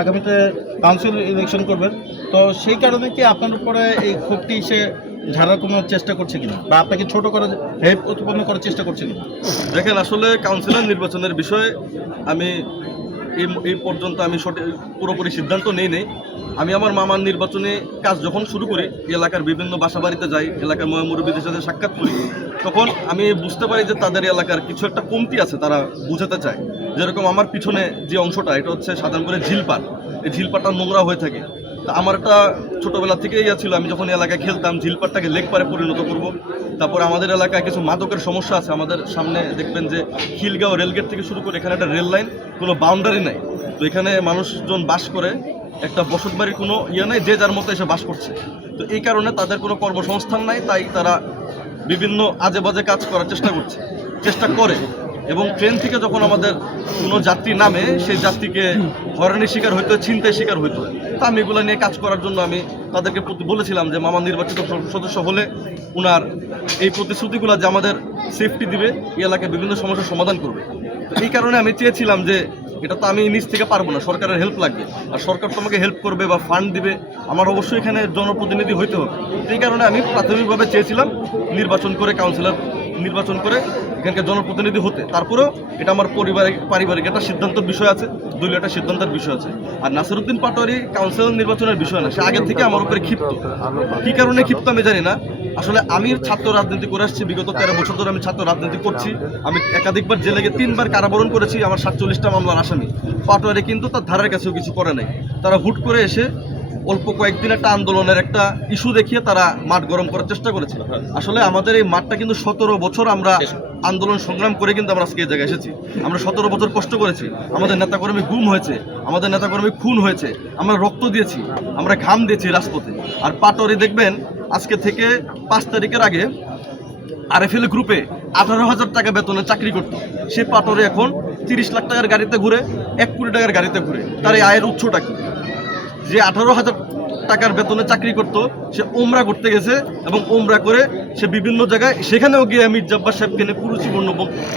আগামীতে council election করবেন, তো সেই কারণে কি আপনার উপরে এই ক্ষোভটি সে ঝাড়ার কোনো চেষ্টা করছে কিনা, বা আপনাকে ছোট করার হেল্প উৎপন্ন করার চেষ্টা করছে কিনা? দেখেন, আসলে কাউন্সিলর নির্বাচনের বিষয়ে আমি এই পর্যন্ত আমি পুরোপুরি সিদ্ধান্ত নেই। আমি আমার মামার নির্বাচনী কাজ যখন শুরু করি, এলাকার বিভিন্ন বাসা বাড়িতে যাই, এলাকার মুরব্বীদের সাথে সাক্ষাৎ করি, তখন আমি বুঝতে পারি যে তাদের এলাকার কিছু একটা কমতি আছে, তারা বুঝাতে চায়। যেরকম আমার পিছনে যে অংশটা, এটা হচ্ছে সাধারণ করে ঝিলপাড়, এই ঝিলপাড়টা নোংরা হয়ে থাকে। তা আমার একটা ছোটোবেলা থেকেই ইয়া ছিল, আমি যখন এলাকায় খেলতাম ঝিলপাড়টাকে লেক পারে পরিণত করব। তারপর আমাদের এলাকায় কিছু মাদকের সমস্যা আছে। আমাদের সামনে দেখবেন যে খিলগাঁও রেলগেট থেকে শুরু করে এখানে একটা রেল লাইন, কোনো বাউন্ডারি নাই। তো এখানে মানুষজন বাস করে, একটা বসত বাড়ির কোনো ইয়ে নাই, যে যার মতো এসে বাস করছে। তো এই কারণে তাদের কোনো কর্মসংস্থান নাই, তাই তারা বিভিন্ন আজে বাজে কাজ করার চেষ্টা করে। এবং ট্রেন থেকে যখন আমাদের কোনো যাত্রী নামে, সেই যাত্রীকে হয়রানির শিকার হইতে হয়, ছিনতাইয়ের শিকার হইতে হয়। তা আমি এগুলো নিয়ে কাজ করার জন্য আমি তাদেরকে বলেছিলাম যে মামা নির্বাচিত সদস্য হলে উনার এই প্রতিশ্রুতিগুলো যে আমাদের সেফটি দিবে, এই এলাকায় বিভিন্ন সমস্যার সমাধান করবে। তো এই কারণে আমি চেয়েছিলাম যে এটা তো আমি নিজ থেকে পারবো না, সরকারের হেল্প লাগবে। আর সরকার তো আমাকে হেল্প করবে বা ফান্ড দিবে, আমার অবশ্যই এখানে জনপ্রতিনিধি হইতে হবে। এই কারণে আমি প্রাথমিকভাবে চেয়েছিলাম নির্বাচন করে, কাউন্সিলর নির্বাচন করে এখানকার জনপ্রতিনিধি হতে। তারপরেও এটা আমার পারিবারিক একটা সিদ্ধান্তের বিষয় আছে, দলীয় একটা সিদ্ধান্তের বিষয় আছে। আর নাসিরউদ্দিন পাটোয়ারি কাউন্সিলর নির্বাচনের বিষয় না, সে আগে থেকে আমার উপরে ক্ষিপ্ত। কী কারণে ক্ষিপ্ত আমি জানি না। আসলে আমি ছাত্র রাজনীতি করে আসছি, বিগত 13 বছর ধরে আমি ছাত্র রাজনীতি করছি। আমি একাধিকবার জেলে গিয়ে 3বার কারাবরণ করেছি, আমার 47টা মামলার আসামি। পাটোয়ারি কিন্তু তার ধারের কাছেও কিছু করে নাই। তারা হুট করে এসে অল্প কয়েকদিন একটা আন্দোলনের একটা ইস্যু দেখিয়ে তারা মাঠ গরম করার চেষ্টা করেছিল। আসলে আমাদের এই মাঠটা কিন্তু 17 বছর আমরা আন্দোলন সংগ্রাম করে কিন্তু আমরা আজকে এই জায়গায় এসেছি। আমরা 17 বছর কষ্ট করেছি, আমাদের নেতাকর্মী গুম হয়েছে, আমাদের নেতাকর্মী খুন হয়েছে, আমরা রক্ত দিয়েছি, আমরা ঘাম দিয়েছি রাজপথে। আর পাটোয়ারি দেখবেন আজকে থেকে 5 তারিখের আগে আরএফএল গ্রুপে 18,000 টাকা বেতনে চাকরি করতো। সে পাটোয়ারি এখন 30 লাখ টাকার গাড়িতে ঘুরে, 1 কোটি টাকার গাড়িতে ঘুরে। তার এই আয়ের উৎসটা কি? যে 18,000 টাকার বেতনে চাকরি করত, সে ওমরা করতে গেছে, এবং ওমরা করে সে বিভিন্ন জায়গায়, সেখানেও গিয়ে মির্জা আব্বাস সাহেবকে নিয়ে কুরুচিপূর্ণ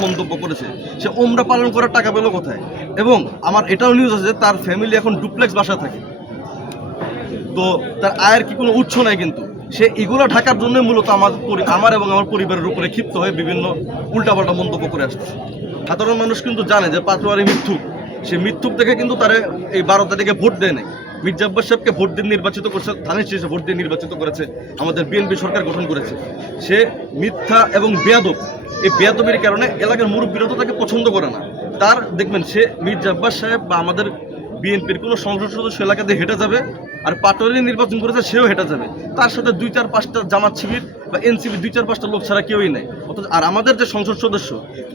মন্তব্য করেছে। সে ওমরা পালন করার টাকা পেল কোথায়? এবং আমার এটাও নিউজ আছে যে তার ফ্যামিলি এখন ডুপ্লেক্স বাসা থাকে। তো তার আয়ের কি কোনো উৎস নাই, কিন্তু সে এগুলো ঢাকার জন্য মূলত আমার এবং আমার পরিবারের উপরে ক্ষিপ্ত হয়ে বিভিন্ন উল্টাপাল্টা মন্তব্য করে আসছে। সাধারণ মানুষ কিন্তু জানে যে পাটোয়ারি মিথ্যুক। সে মিথ্যুক দেখে কিন্তু তারা এই 12 তারিখে ভোট দেয় নাই। মির্জা আব্বাস সাহেবকে ভোট দিয়ে নির্বাচিত করেছে, ধানের শীষে ভোট দিয়ে নির্বাচিত করেছে, আমাদের বিএনপি সরকার গঠন করেছে। সে মিথ্যা এবং বেয়াদব। এই বেয়াদবির কারণে এলাকার মুরব্বীরা তো তাকে পছন্দ করে না। তার দেখবেন সে মির্জা আব্বাস সাহেব বা আমাদের বিএনপির কোনো সংসদ সদস্য এলাকাতে হেঁটে যাবে, আর পাটোয়ারি নির্বাচন করেছে সেও হেঁটে যাবে। তার সাথে 2-4-5টা জামাত শিবির বা এনসিপি 2-4-5টা লোক ছাড়া কেউই নাই। অথচ আর আমাদের যে সংসদ সদস্য,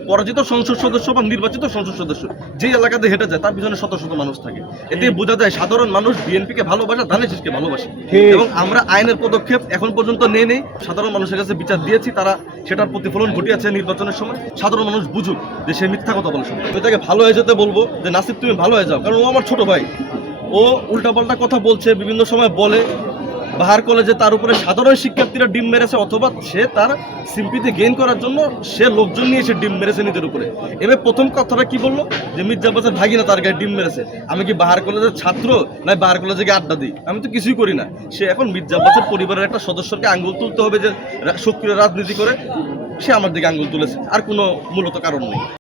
পরাজিত সংসদ সদস্য বা নির্বাচিত সংসদ সদস্য, যে এলাকাতে হেঁটে যায় তার পিছনে শত শত মানুষ থাকে। এতে বোঝা যায় সাধারণ মানুষ বিএনপিকে ভালোবাসে, ধানের শীষকে ভালোবাসে। এবং আমরা আইনের পদক্ষেপ এখন পর্যন্ত নেই। সাধারণ মানুষের কাছে বিচার দিয়েছি, তারা সেটার প্রতিফলন ঘটিয়েছে নির্বাচনের সময়। সাধারণ মানুষ বুঝুক যে সে মিথ্যা কথা বলে। ওই তাকে ভালো হয়ে যেতে বলবো যে নাসির তুমি ভালো হয়ে যাও, কারণ ও আমার ছোট ভাই। ও উল্টাপাল্টা কথা বলছে, বিভিন্ন সময় বলে বাহার কলেজে তার উপরে সাধারণ শিক্ষার্থীরা ডিম মেরেছে, অথবা সে তার সিম্পিতে গেইন করার জন্য সে লোকজন নিয়ে এসে ডিম মেরেছে নিজের উপরে। এবার প্রথম কথাটা কি বললো যে মির্জা আব্বাসের ভাগিনা তার গায়ে ডিম মেরেছে। আমি কি বাহার কলেজের ছাত্র, না বাহার কলেজে গিয়ে আড্ডা দিই? আমি তো কিছুই করি না। সে এখন মির্জা আব্বাসের পরিবারের একটা সদস্যকে আঙ্গুল তুলতে হবে যে সক্রিয় রাজনীতি করে, সে আমার দিকে আঙ্গুল তুলেছে, আর কোনো মূলত কারণ নেই।